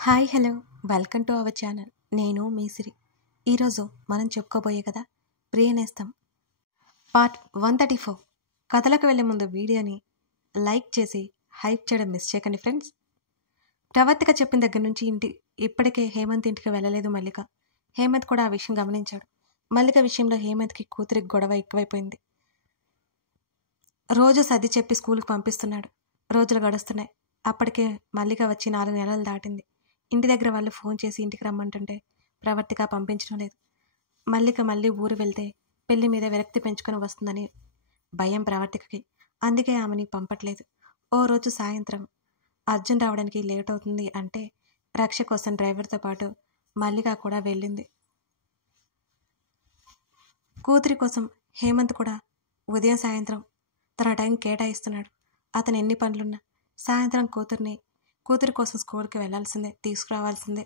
Hi hello welcome to our channel. నేను మీ సిరి. ఈరోజు మనం చెప్పుకోబోయే కదా ప్రియనేస్తం పార్ట్ 134. కథలకు వెళ్లే ముందు వీడియోని లైక్ చేసి హైప్ చేయడం మిస్ చేయకండి ఫ్రెండ్స్. ప్రవర్తిక చెప్పిన దగ్గర నుంచి ఇప్పటికే హేమంత్ ఇంటికి వెళ్ళలేదు మల్లిక. హేమంత్ కూడా ఆ విషయం గమనించాడు. మల్లిక విషయంలో హేమంత్కి కూతురికి గొడవ ఎక్కువైపోయింది. రోజు సర్ది చెప్పి స్కూల్కి పంపిస్తున్నాడు. రోజులు గడుస్తున్నాయి. అప్పటికే మల్లిక వచ్చి 4 నెలలు దాటింది. ఇంటి దగ్గర వాళ్ళు ఫోన్ చేసి ఇంటికి రమ్మంటుంటే ప్రవర్తిక పంపించడం లేదు. మల్లిక మళ్ళీ ఊరు వెళ్తే పెళ్లి మీద విరక్తి పెంచుకొని వస్తుందని భయం ప్రవర్తికకి. అందుకే ఆమెని పంపట్లేదు. ఓ రోజు సాయంత్రం అర్జున్ రావడానికి లేట్ అవుతుంది అంటే రక్ష కోసం డ్రైవర్తో పాటు మల్లిక కూడా వెళ్ళింది. కూతురి కోసం హేమంత్ కూడా ఉదయం సాయంత్రం తన టైం కేటాయిస్తున్నాడు. అతను ఎన్ని పనులున్నా సాయంత్రం కూతురి కోసం స్కూల్కి వెళ్లాల్సిందే, తీసుకురావాల్సిందే.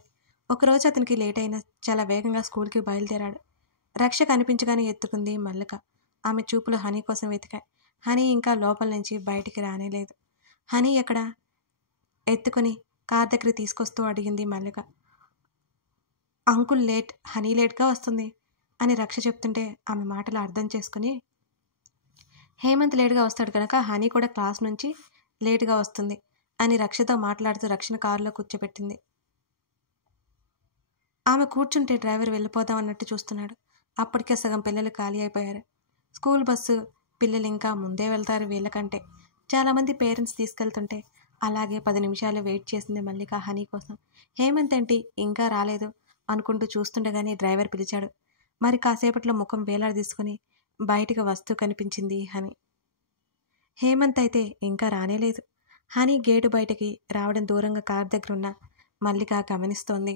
ఒకరోజు అతనికి లేట్ అయినా చాలా వేగంగా స్కూల్కి బయలుదేరాడు. రక్ష కనిపించగానే ఎత్తుకుంది మల్లిక. ఆమె చూపులు హనీ కోసం వెతికాయి. హనీ ఇంకా లోపల నుంచి బయటికి రానేలేదు. హనీ ఎక్కడ ఎత్తుకుని కార్ దగ్గరికి తీసుకొస్తూ అడిగింది మల్లిక. అంకుల్ లేట్, హనీ లేట్గా వస్తుంది అని రక్ష చెప్తుంటే ఆమె మాటలు అర్థం చేసుకుని హేమంత్ లేట్గా వస్తాడు కనుక హనీ కూడా క్లాస్ నుంచి లేట్గా వస్తుంది అని రక్షతో మాట్లాడుతూ రక్షను కారులో కూర్చోబెట్టింది. ఆమె కూర్చుంటే డ్రైవర్ వెళ్ళిపోదాం అన్నట్టు చూస్తున్నాడు. అప్పటికే సగం పిల్లలు ఖాళీ అయిపోయారు. స్కూల్ బస్సు పిల్లలు ఇంకా ముందే వెళ్తారు వీళ్ళకంటే. చాలామంది పేరెంట్స్ తీసుకెళ్తుంటే అలాగే 10 నిమిషాలు వెయిట్ చేసింది మల్లిక హనీ కోసం. హేమంత్ ఏంటి ఇంకా రాలేదు అనుకుంటూ చూస్తుండగానే డ్రైవర్ పిలిచాడు. మరి కాసేపట్లో ముఖం వేలాడదీసుకుని బయటికి వస్తూ కనిపించింది హనీ. హేమంత్ అయితే ఇంకా రానేలేదు. హనీ గేటు బయటికి రావడం దూరంగా కారు దగ్గరున్న మల్లిక గమనిస్తోంది.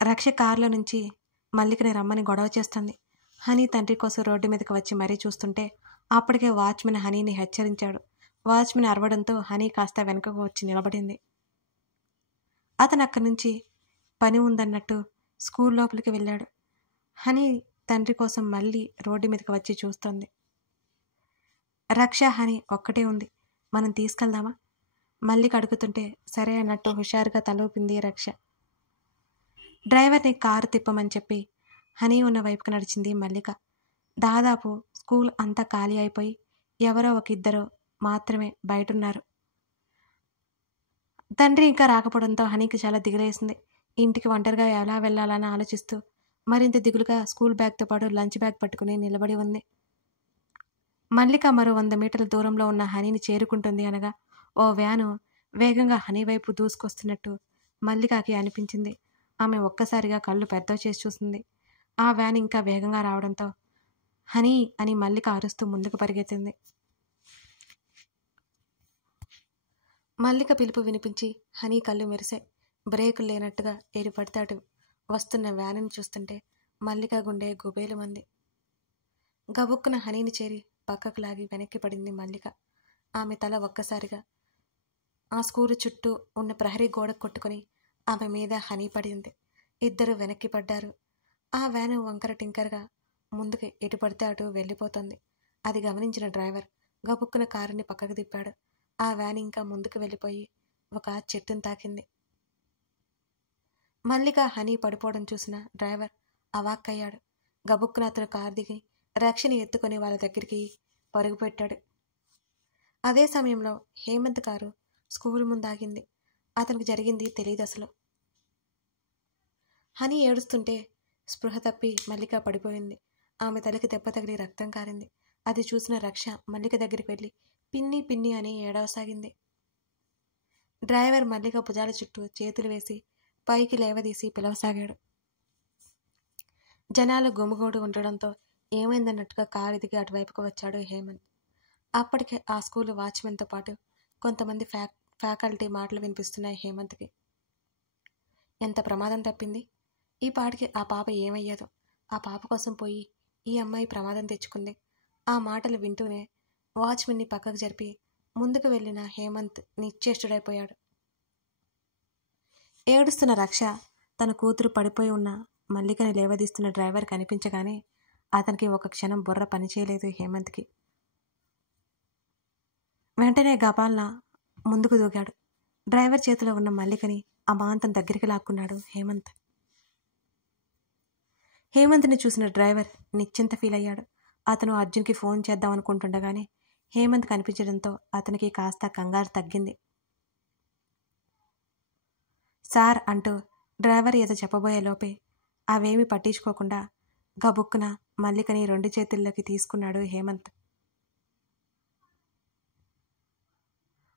రక్ష కారులో నుంచి మల్లికని రమ్మని గొడవ చేస్తుంది. హనీ తండ్రి కోసం రోడ్డు మీదకి వచ్చి మరీ చూస్తుంటే అప్పటికే వాచ్మెన్ హనీని హెచ్చరించాడు. వాచ్మెన్ అరవడంతో హనీ కాస్త వెనుకకు వచ్చి నిలబడింది. అతను అక్కడి నుంచి పని ఉందన్నట్టు స్కూల్ లోపలికి వెళ్ళాడు. హనీ తండ్రి కోసం మళ్ళీ రోడ్డు మీదకి వచ్చి చూస్తోంది. రక్ష హనీ ఒక్కటే ఉంది, మనం తీసుకెళ్దామా? మల్లిక అడుగుతుంటే సరే అన్నట్టు హుషారుగా తలూపింది రక్ష. డ్రైవర్ని కారు తిప్పమని చెప్పి హనీ ఉన్న వైపుకు నడిచింది మల్లిక. దాదాపు స్కూల్ అంతా ఖాళీ అయిపోయి ఎవరో ఇద్దరు మాత్రమే బయటున్నారు. తండ్రి ఇంకా రాకపోవడంతో హనీకి చాలా దిగులేసింది. ఇంటికి ఒంటరిగా ఎలా వెళ్ళాలని ఆలోచిస్తూ మరింత దిగులుగా స్కూల్ బ్యాగ్తో పాటు లంచ్ బ్యాగ్ పట్టుకుని నిలబడి ఉంది. మల్లిక మరో 100 మీటర్ల దూరంలో ఉన్న హనీని చేరుకుంటుంది అనగా ఓ వ్యాను వేగంగా హనీ వైపు దూసుకొస్తున్నట్టు మల్లికకి అనిపించింది. ఆమె ఒక్కసారిగా కళ్ళు పెద్దవి చేసి చూసింది. ఆ వ్యాన్ ఇంకా వేగంగా రావడంతో హనీ అని మల్లిక అరుస్తూ ముందుకు పరిగెత్తింది. మల్లిక పిలుపు వినిపించి హనీ కళ్ళు మెరిశాయి. బ్రేకులు లేనట్టుగా ఏడు పడితే అటు వస్తున్న వ్యానుని చూస్తుంటే మల్లిక గుండె గుబేలుమంది. గబుక్కున హనీని చేరి పక్కకు లాగి వెనక్కి పడింది మల్లిక. ఆమె తల ఒక్కసారిగా ఆ స్కూలు చుట్టూ ఉన్న ప్రహరీ గోడ కొట్టుకుని ఆమె మీద హనీ పడింది. ఇద్దరు వెనక్కి పడ్డారు. ఆ వ్యాను వంకర టింకరగా ముందుకు ఎటు పడితే అటు వెళ్ళిపోతుంది. అది గమనించిన డ్రైవర్ గబుక్కున కారుని పక్కకు తిప్పాడు. ఆ వ్యాన్ ఇంకా ముందుకు వెళ్ళిపోయి ఒక చెట్టును తాకింది. మల్లిక హనీ పడిపోవడం చూసిన డ్రైవర్ అవాక్కయ్యాడు. గబుక్కున అతను కారు దిగి రక్షని ఎత్తుకొని వాళ్ళ దగ్గరికి పరుగు పెట్టాడు. అదే సమయంలో హేమంత్ కారు స్కూల్ ముందాగింది. అతనికి జరిగింది తెలియదు అసలు. హనీ ఏడుస్తుంటే స్పృహ తప్పి మల్లిక పడిపోయింది. ఆమె తలకి దెబ్బ తగిలి రక్తం కారింది. అది చూసిన రక్ష మల్లిక దగ్గరికి వెళ్ళి పిన్ని పిన్ని అని ఏడవసాగింది. డ్రైవర్ మల్లిక భుజాల చుట్టూ చేతులు వేసి పైకి లేవదీసి పిలవసాగాడు. జనాలు గుమిగూడు ఉండడంతో ఏమైందన్నట్టుగా కారు దిగి అటువైపుకు వచ్చాడు హేమంత్. అప్పటికే ఆ స్కూలు వాచ్మెన్తో పాటు కొంతమంది ఫ్యాకల్టీ మాటలు వినిపిస్తున్నాయి హేమంత్కి. ఎంత ప్రమాదం తప్పింది, ఈ పాటికి ఆ పాప ఏమయ్యేదో, ఆ పాప కోసం పోయి ఈ అమ్మాయి ప్రమాదం తెచ్చుకుంది. ఆ మాటలు వింటూనే వాచ్మెన్ని పక్కకు జరిపి ముందుకు వెళ్ళిన హేమంత్ నిశ్చేష్టుడైపోయాడు. ఏడుస్తున్న రక్ష తన కూతురు పడిపోయి ఉన్న మల్లికని లేవదీస్తున్న డ్రైవర్ కనిపించగానే అతనికి ఒక క్షణం బుర్ర పనిచేయలేదు హేమంత్కి. వెంటనే గబాల్న ముందుకు దూకాడు. డ్రైవర్ చేతిలో ఉన్న మల్లికని అమాంతం దగ్గరికి లాక్కున్నాడు హేమంత్. హేమంత్ని చూసిన డ్రైవర్ నిశ్చింత ఫీల్ అయ్యాడు. అతను అర్జున్కి ఫోన్ చేద్దాం అనుకుంటుండగానే హేమంత్ కనిపించడంతో అతనికి కాస్త కంగారు తగ్గింది. సార్ అంటూ డ్రైవర్ ఏదో చెప్పబోయే లోపే అవేమీ పట్టించుకోకుండా గబుక్కున మల్లికని 2 చేతుల్లోకి తీసుకున్నాడు హేమంత్.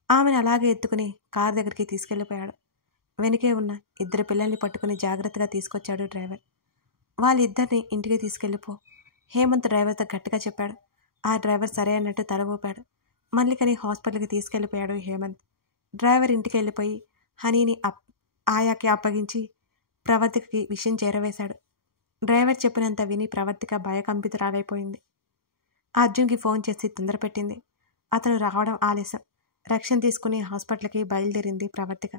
ఆమెను అలాగే ఎత్తుకుని కారు దగ్గరికి తీసుకెళ్లిపోయాడు. వెనుకే ఉన్న 2 పిల్లల్ని పట్టుకుని జాగ్రత్తగా తీసుకొచ్చాడు డ్రైవర్. వాళ్ళిద్దరిని ఇంటికి తీసుకెళ్ళిపో హేమంత్ డ్రైవర్తో గట్టిగా చెప్పాడు. ఆ డ్రైవర్ సరే అన్నట్టు తల ఊపాడు. మల్లికని హాస్పిటల్కి తీసుకెళ్లిపోయాడు హేమంత్. డ్రైవర్ ఇంటికి వెళ్ళిపోయి హనీని ఆయాకి అప్పగించి ప్రవర్తికకి విషయం చేరవేశాడు. డ్రైవర్ చెప్పినంత విని ప్రవర్తిక భయకంపితురాలైపోయింది. అర్జున్కి ఫోన్ చేసి తొందరపెట్టింది. అతను రావడం ఆలస్యం. రక్షణ తీసుకుని హాస్పిటల్కి బయలుదేరింది ప్రవర్తిక.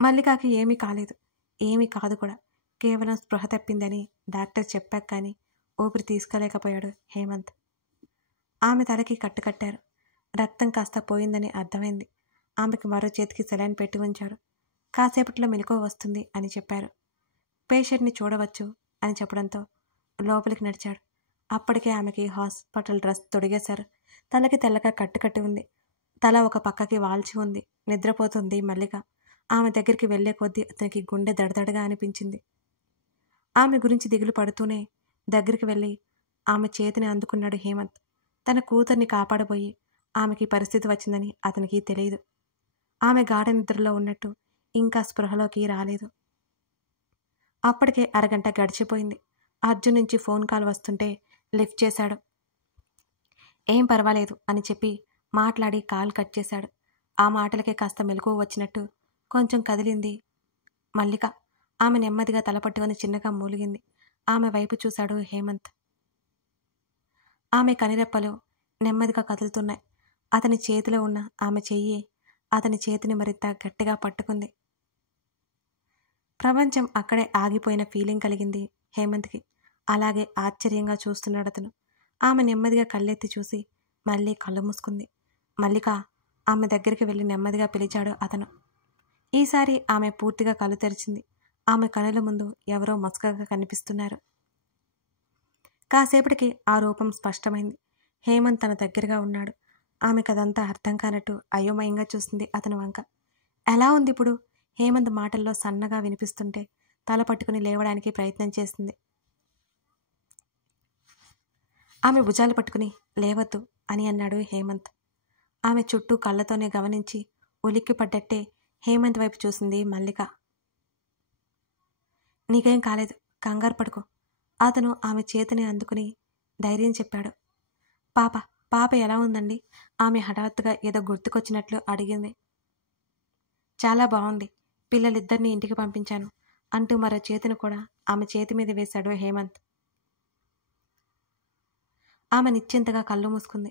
మల్లికకి ఏమీ కాలేదు, ఏమీ కాదు కూడా, కేవలం స్పృహ తప్పిందని డాక్టర్ చెప్పాక కానీ ఊపిరి తీసుకోలేకపోయాడు హేమంత్. ఆమె తలకి కట్టారు. రక్తం కాస్త పోయిందని అర్థమైంది. ఆమెకి మరో చేతికి సెలైన్ పెట్టి ఉంచారు. కాసేపట్లో మెలకువ వస్తుంది అని చెప్పారు. పేషెంట్ని చూడవచ్చు అని చెప్పడంతో లోపలికి నడిచాడు. అప్పటికే ఆమెకి హాస్పిటల్ డ్రెస్ తొడిగేశారు. తలకి తెల్లగా కట్టి ఉంది. తల ఒక పక్కకి వాల్చి ఉంది. నిద్రపోతుంది మల్లిక. ఆమె దగ్గరికి వెళ్లే కొద్దీ అతనికి గుండె దడదడగా అనిపించింది. ఆమె గురించి దిగులు పడుతూనే దగ్గరికి వెళ్ళి ఆమె చేతిని అందుకున్నాడు హేమంత్. తన కూతుర్ని కాపాడబోయి ఆమెకి పరిస్థితి వచ్చిందని అతనికి తెలియదు. ఆమె గాఢ నిద్రలో ఉన్నట్టు ఇంకా స్పృహలోకి రాలేదు. అప్పటికే అరగంట గడిచిపోయింది. అర్జున్ నుంచి ఫోన్ కాల్ వస్తుంటే లిఫ్ట్ చేశాడు. ఏం పర్వాలేదు అని చెప్పి మాట్లాడి కాల్ కట్ చేశాడు. ఆ మాటలకే కాస్త మెలకువ వచ్చినట్టు కొంచెం కదిలింది మల్లిక. ఆమె నెమ్మదిగా తలపట్టుకుని చిన్నగా మూలిగింది. ఆమె వైపు చూశాడు హేమంత్. ఆమె కనిరెప్పలు నెమ్మదిగా కదులుతున్నాయి. అతని చేతిలో ఉన్న ఆమె చెయ్యి అతని చేతిని మరింత గట్టిగా పట్టుకుంది. ప్రపంచం అక్కడే ఆగిపోయిన ఫీలింగ్ కలిగింది హేమంత్కి. అలాగే ఆశ్చర్యంగా చూస్తున్నాడు అతను. ఆమె నెమ్మదిగా కళ్ళెత్తి చూసి మళ్ళీ కళ్ళు మూసుకుంది. మల్లిక ఆమె దగ్గరికి వెళ్ళి నెమ్మదిగా పిలిచాడు అతను. ఈసారి ఆమె పూర్తిగా కళ్ళు తెరిచింది. ఆమె కనుల ముందు ఎవరో మసకగా కనిపిస్తున్నారు. కాసేపటికి ఆ రూపం స్పష్టమైంది. హేమంత్ తన దగ్గరగా ఉన్నాడు. ఆమెకదంతా అర్థం కానట్టు అయోమయంగా చూస్తుంది అతని వంక. ఎలా ఉంది ఇప్పుడు? హేమంత్ మాటల్లో సన్నగా వినిపిస్తుంటే తల పట్టుకుని లేవడానికి ప్రయత్నం చేసింది. ఆమె భుజాలు పట్టుకుని లేవద్దు అని అన్నాడు హేమంత్. ఆమె చుట్టూ కళ్ళతోనే గమనించి ఉలిక్కి పడ్డట్టే హేమంత్ వైపు చూసింది మల్లిక. నీకేం కాలేదు, కంగారు పడుకో. అతను ఆమె చేతిని అందుకుని ధైర్యం చెప్పాడు. పాప ఎలా ఉందండి? ఆమె హఠాత్తుగా ఏదో గుర్తుకొచ్చినట్లు అడిగింది. చాలా బాగుంది. పిల్లలిద్దరినీ ఇంటికి పంపించాను అంటూ మరో చేతిని కూడా ఆమె చేతి మీద వేశాడు హేమంత్. ఆమె నిశ్చింతగా కళ్ళు మూసుకుంది.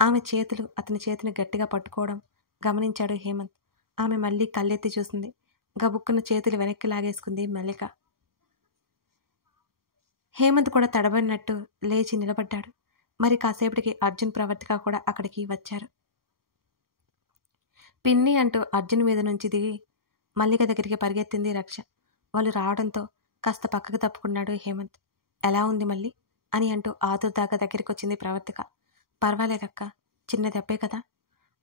ఆమె చేతులు అతని చేతిని గట్టిగా పట్టుకోవడం గమనించాడు హేమంత్. ఆమె మళ్ళీ కళ్ళెత్తి చూసింది. గబుక్కున చేతులు వెనక్కి లాగేసుకుంది మల్లిక. హేమంత్ కూడా తడబడినట్టు లేచి నిలబడ్డాడు. మరి కాసేపటికి అర్జున్ ప్రవర్తిక కూడా అక్కడికి వచ్చారు. పిన్ని అంటూ అర్జున్ మీద నుంచి దిగి మల్లిక దగ్గరికి పరిగెత్తింది రక్ష. వాళ్ళు రావడంతో కాస్త పక్కకు తప్పుకున్నాడు హేమంత్. ఎలా ఉంది మళ్ళీ అని అంటూ ఆదుర్దాగా దగ్గరికి వచ్చింది ప్రవర్తిక. పర్వాలేదక్క, చిన్న దెబ్బే కదా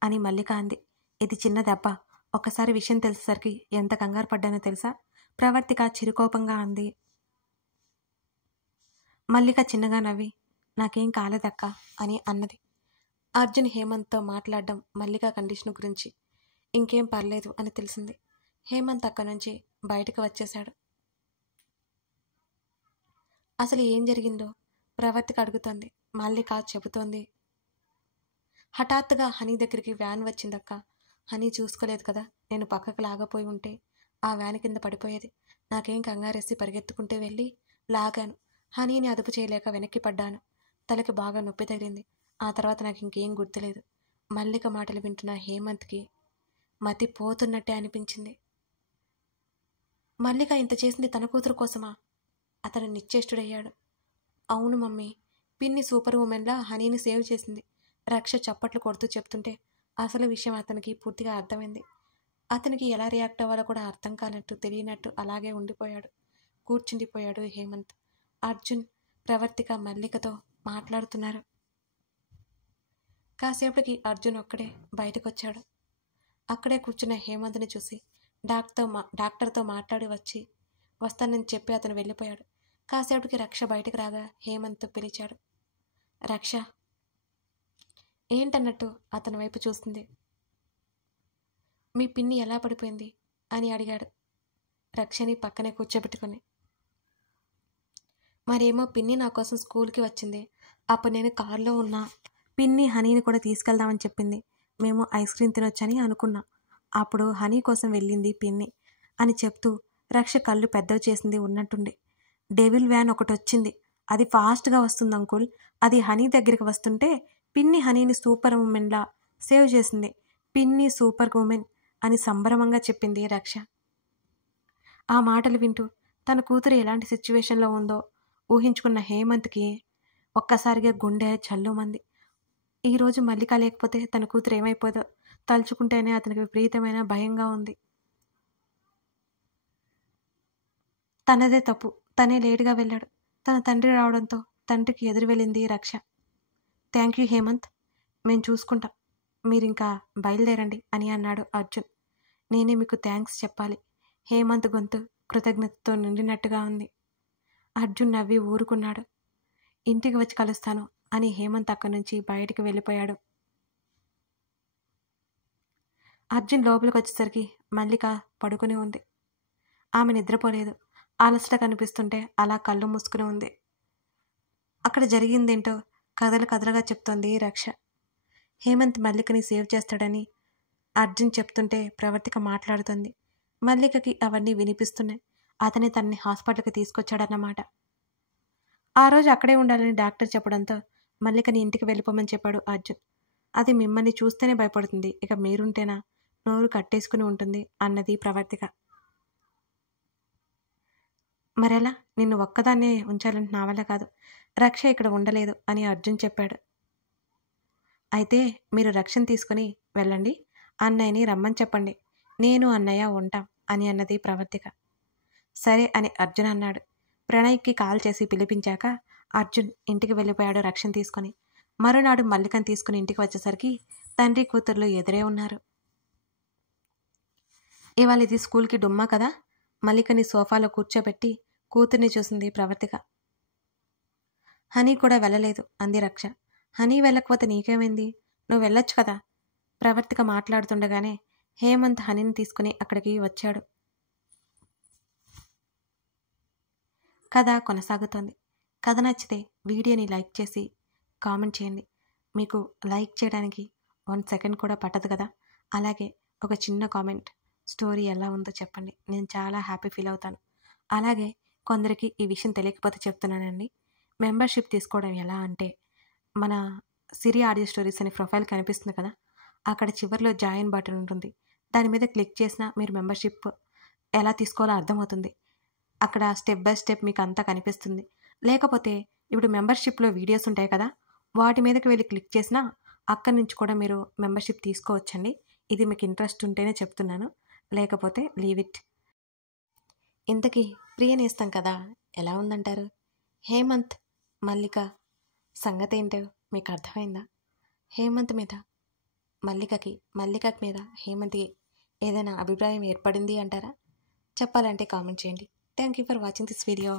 అని మల్లిక అంది. ఇది చిన్న దెబ్బ, ఒక్కసారి విషయం తెలిసేసరికి ఎంత కంగారు పడ్డానో తెలుసా? ప్రవర్తిక చిరుకోపంగా అంది. మల్లిక చిన్నగా నవ్వి నాకేం కాలేదక్క అని అన్నది. అర్జున్ హేమంత్తో మాట్లాడడం మల్లిక కండిషన్ గురించి. ఇంకేం పర్లేదు అని తెలిసింది. హేమంత్ అక్కడి నుంచి బయటకు వచ్చేశాడు. అసలు ఏం జరిగిందో ప్రవర్తిక అడుగుతోంది. మల్లిక చెబుతోంది. హఠాత్తుగా హనీ దగ్గరికి వ్యాన్ వచ్చిందక్క. హనీ చూసుకోలేదు కదా, నేను పక్కకు లాగపోయి ఉంటే ఆ వ్యాన్ కింద పడిపోయేది. నాకేం కంగారేసి పరిగెత్తుకుంటూ వెళ్ళి లాగాను. హనీని అదుపు చేయలేక వెనక్కి పడ్డాను. తలకి బాగా నొప్పి తగిలింది. ఆ తర్వాత నాకు ఇంకేం గుర్తులేదు. మల్లిక మాటలు వింటున్న హేమంత్కి మతి పోతున్నట్టే అనిపించింది. మల్లిక ఇంత చేసింది తన కూతురు కోసమా? అతను నిశ్చేష్టుడయ్యాడు. అవును మమ్మీ, పిన్ని సూపర్ ఉమెన్లా హనీని సేవ్ చేసింది. రక్ష చప్పట్లు కొడుతూ చెప్తుంటే అసలు విషయం అతనికి పూర్తిగా అర్థమైంది. అతనికి ఎలా రియాక్ట్ అవ్వాలో కూడా అర్థం కానట్టు తెలియనట్టు అలాగే ఉండిపోయాడు. కూర్చుండిపోయాడు హేమంత్. అర్జున్, ప్రవర్తిక మల్లికతో మాట్లాడుతున్నారు. కాసేపటికి అర్జున్ ఒక్కడే బయటకొచ్చాడు. అక్కడే కూర్చున్న హేమంత్ని చూసి డాక్టర్తో మాట్లాడి వస్తానని చెప్పి అతను వెళ్ళిపోయాడు. కాసేపటికి రక్ష బయటకు రాగా హేమంత్ పిలిచాడు. రక్ష ఏంటన్నట్టు అతని వైపు చూస్తుంది. మీ పిన్ని ఎలా పడిపోయింది అని అడిగాడు రక్షని పక్కనే కూర్చోబెట్టుకుని. మరేమో పిన్ని నా కోసం స్కూల్కి వచ్చింది. అప్పుడు నేను కారులో ఉన్నా. పిన్ని హనీని కూడా తీసుకెళ్దామని చెప్పింది. మేము ఐస్ క్రీమ్ తినొచ్చని అనుకున్నా. అప్పుడు హనీ కోసం వెళ్ళింది పిన్ని అని చెప్తూ రక్ష కళ్ళు పెద్దవి చేసింది ఉన్నట్టుండి. డెవిల్ వ్యాన్ ఒకటి వచ్చింది. అది ఫాస్ట్గా వస్తుంది అంకుల్. అది హనీ దగ్గరికి వస్తుంటే పిన్ని హనీని సూపర్ ఉమెన్లా సేవ్ చేసింది. పిన్ని సూపర్ ఉమెన్ అని సంబరమంగా చెప్పింది రక్ష. ఆ మాటలు వింటూ తన కూతురు ఎలాంటి సిచ్యువేషన్లో ఉందో ఊహించుకున్న హేమంత్కి ఒక్కసారిగా గుండె జల్లుమంది. ఈరోజు మల్లిక లేకపోతే తన కూతురు ఏమైపోదో తలుచుకుంటేనే అతనికి విపరీతమైన భయంగా ఉంది. తనదే తప్పు. తనే లేటుగా వెళ్ళాడు. తన తండ్రి రావడంతో తండ్రికి ఎదురు వెళ్ళింది రక్ష. థ్యాంక్ యూ హేమంత్, మేము చూసుకుంటాం. మీరింకా బయలుదేరండి అని అన్నాడు అర్జున్. నేనే మీకు థ్యాంక్స్ చెప్పాలి. హేమంత్ గొంతు కృతజ్ఞతతో నిండినట్టుగా ఉంది. అర్జున్ నవ్వి ఊరుకున్నాడు. ఇంటికి వచ్చి కలుస్తాను అని హేమంత్ అక్కడి నుంచి బయటికి వెళ్ళిపోయాడు. అర్జున్ లోపలికి వచ్చేసరికి మల్లిక పడుకుని ఉంది. ఆమె నిద్రపోలేదు. అలసట కనిపిస్తుంటే అలా కళ్ళు మూసుకుని ఉంది. అక్కడ జరిగిందేంటో కథలుగా చెప్తోంది రక్ష. హేమంత్ మల్లికని సేవ్ చేస్తాడని అర్జున్ చెప్తుంటే ప్రవర్తిక మాట్లాడుతుంది. మల్లికకి అవన్నీ వినిపిస్తున్నాయి. అతనే తనని హాస్పిటల్కి తీసుకొచ్చాడన్నమాట. ఆ రోజు అక్కడే ఉండాలని డాక్టర్ చెప్పడంతో మల్లికని ఇంటికి వెళ్ళిపోమని చెప్పాడు అర్జున్. అది మిమ్మల్ని చూస్తేనే భయపడుతుంది, ఇక మీరుంటేనా నోరు కట్టేసుకుని ఉంటుంది అన్నది ప్రవర్తిక. మరెలా? నిన్ను ఒక్కదాన్నే ఉంచాలంటే నా వల్ల కాదు. రక్ష ఇక్కడ ఉండలేదు అని అర్జున్ చెప్పాడు. అయితే మీరు రక్షను తీసుకుని వెళ్ళండి. అన్నయ్యని రమ్మని చెప్పండి. నేను అన్నయ్య ఉంటాం అని అన్నది ప్రవర్తిక. సరే అని అర్జున్ అన్నాడు. ప్రణయ్కి కాల్ చేసి పిలిపించాక అర్జున్ ఇంటికి వెళ్ళిపోయాడు రక్షను తీసుకొని. మరునాడు మల్లికను తీసుకుని ఇంటికి వచ్చేసరికి తండ్రి కూతుర్లు ఎదురే ఉన్నారు. ఇవాళ ఇది స్కూల్కి డుమ్మా కదా? మల్లికని సోఫాలో కూర్చోబెట్టి కూతుర్ని చూసింది ప్రవర్తిక. హనీ కూడా వెళ్ళలేదు అంది రక్ష. హనీ వెళ్ళకపోతే నీకేమైంది? నువ్వు వెళ్ళొచ్చు కదా. ప్రవర్తిక మాట్లాడుతుండగానే హేమంత్ హనీని తీసుకుని అక్కడికి వచ్చాడు. కథ కొనసాగుతోంది. కథ నచ్చితే వీడియోని లైక్ చేసి కామెంట్ చేయండి. మీకు లైక్ చేయడానికి 1 సెకండ్ కూడా పట్టదు కదా. అలాగే ఒక చిన్న కామెంట్, స్టోరీ ఎలా ఉందో చెప్పండి. నేను చాలా హ్యాపీ ఫీల్ అవుతాను. అలాగే కొందరికి ఈ విషయం తెలియకపోతే చెప్తున్నానండి. మెంబర్షిప్ తీసుకోవడం ఎలా అంటే, మన సిరి ఆడియో స్టోరీస్ అనే ప్రొఫైల్ కనిపిస్తుంది కదా, అక్కడ చివరిలో జాయిన్ బటన్ ఉంటుంది. దాని మీద క్లిక్ చేసినా మీరు మెంబర్షిప్ ఎలా తీసుకోవాలో అర్థమవుతుంది. అక్కడ స్టెప్ బై స్టెప్ మీకు అంతా కనిపిస్తుంది. లేకపోతే ఇప్పుడు మెంబర్షిప్లో వీడియోస్ ఉంటాయి కదా, వాటి మీదకి వెళ్ళి క్లిక్ చేసినా అక్కడి నుంచి కూడా మీరు మెంబర్షిప్ తీసుకోవచ్చండి. ఇది మీకు ఇంట్రెస్ట్ ఉంటేనే చెప్తున్నాను, లేకపోతే లీవ్ ఇట్. ఇంతకీ ప్రియ నేస్తం కదా ఎలా ఉందంటారు? హేమంత్ మల్లిక సంగతి ఏంటో మీకు అర్థమైందా? హేమంత్ మీద మల్లిక మీద హేమంత్కి ఏదైనా అభిప్రాయం ఏర్పడింది అంటారా? చెప్పాలంటే కామెంట్ చేయండి. Thank you for watching this video.